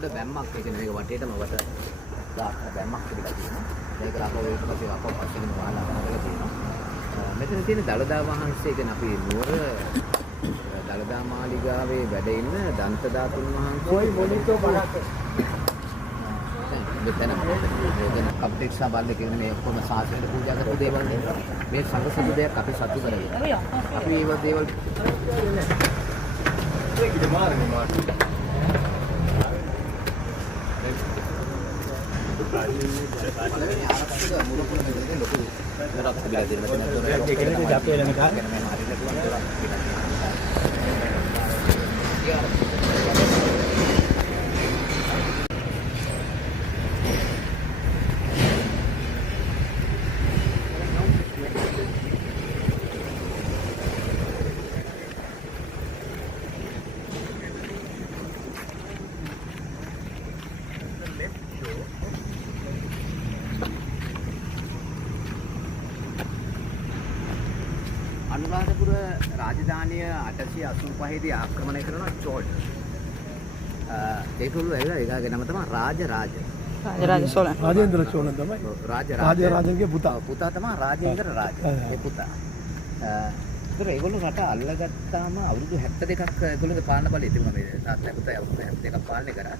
උඩ බැම්මක් ඒ කියන්නේ මේක වටේටම වට දාන්න බැම්මක් තිබිලා තියෙනවා. මේක අපෝ ඒක පස්සේ අපෝ පස්සේ වහලා කරලා තියෙනවා. මෙතන තියෙන දළදා වහන්සේ කියන අපි නුවර දළදා මාලිගාවේ වැඩ ඉන්න දන්ත ධාතුන් වහන්සේ කොයි මොනිටෝ බලක මෙතන අප්ඩේට් සාබල්ලේ කියන මේ ඔක්කොම සාසනයට පූජා කරපු දේවල් නේ මේ සංඝ සතු දෙයක් අපි සතු කරගෙන අපි මේ දේවල් ඒක මාර්ගය අනුරාධපුර රාජධානිය 885 දී ආක්‍රමණය කරන චෝල්. ඒකළු ඇවිල්ලා ඒගාගේ නම තමයි රාජරාජ සෝලන්. රාජේන්ද්‍ර සෝලන් තමයි. රාජරාජගේ පුතා. පුතා තමයි රාජේන්ද්‍ර රාජ. ඒ පුතා. ඒතර ඒගොල්ලෝ රට අල්ලගත්තාම අවුරුදු 72ක් ඒගොල්ලෝගේ පාලන බලය තිබුණා මේ තාත්තා පුතා අවුරුදු 72ක් පාලනය කරා.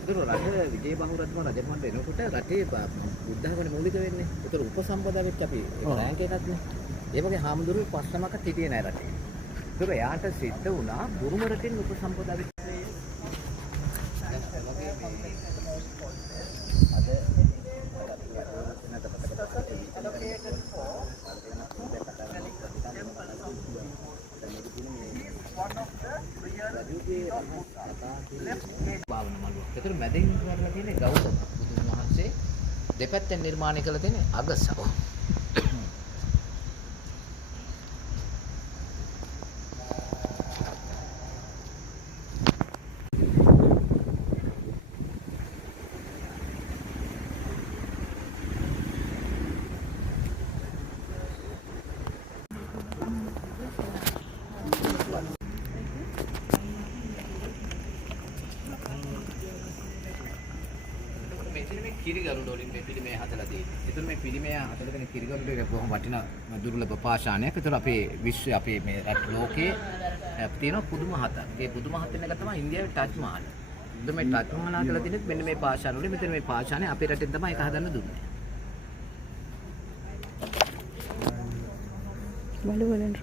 ඒතර රට විජේ බහුරත්න රජමහල් වෙනකොට රටේ බුද්ධ ධර්මනේ මූලික වෙන්නේ. ඒතර උපසම්පදා වෙච්ච අපි රෑන්ක් එකක් නේ. ඒ වගේ හාමුදුරුවෝ පස්සමක හිටියේ නැහැ රටේ. ඒක එයාට සිද්ධ වුණා බුරුම රටින් උපසම්පදා වෙච්ච ඒතර මැදින් කරලා තියෙන ගෞතම බුදුන් වහන්සේ දෙපැත්තෙන් නිර්මාණය කළ තියෙන අගසව. කිරිගරුඩ වලින් මේ පිළිමය හදලා තියෙන්නේ. ඒතර මේ පිළිමය හදලා තියෙන කිරිගරුඩ එක බොහොම වටිනා දුර්ලභ පාෂාණයක්. ඒතර අපේ විශ්වයේ අපේ මේ රට ලෝකයේ තියෙන පුදුම හතක්. ඒ පුදුම හතෙන් එක තමයි ඉන්දියාවේ ටච් මහල්. ඉතින් මේ ටච් මහල් හදලා තියෙන්නේ මෙන්න මේ පාෂාණ වලින්. මෙතන මේ පාෂාණේ අපේ රටෙන් තමයි ඒක හදන්න දුන්නේ. බලු වලින්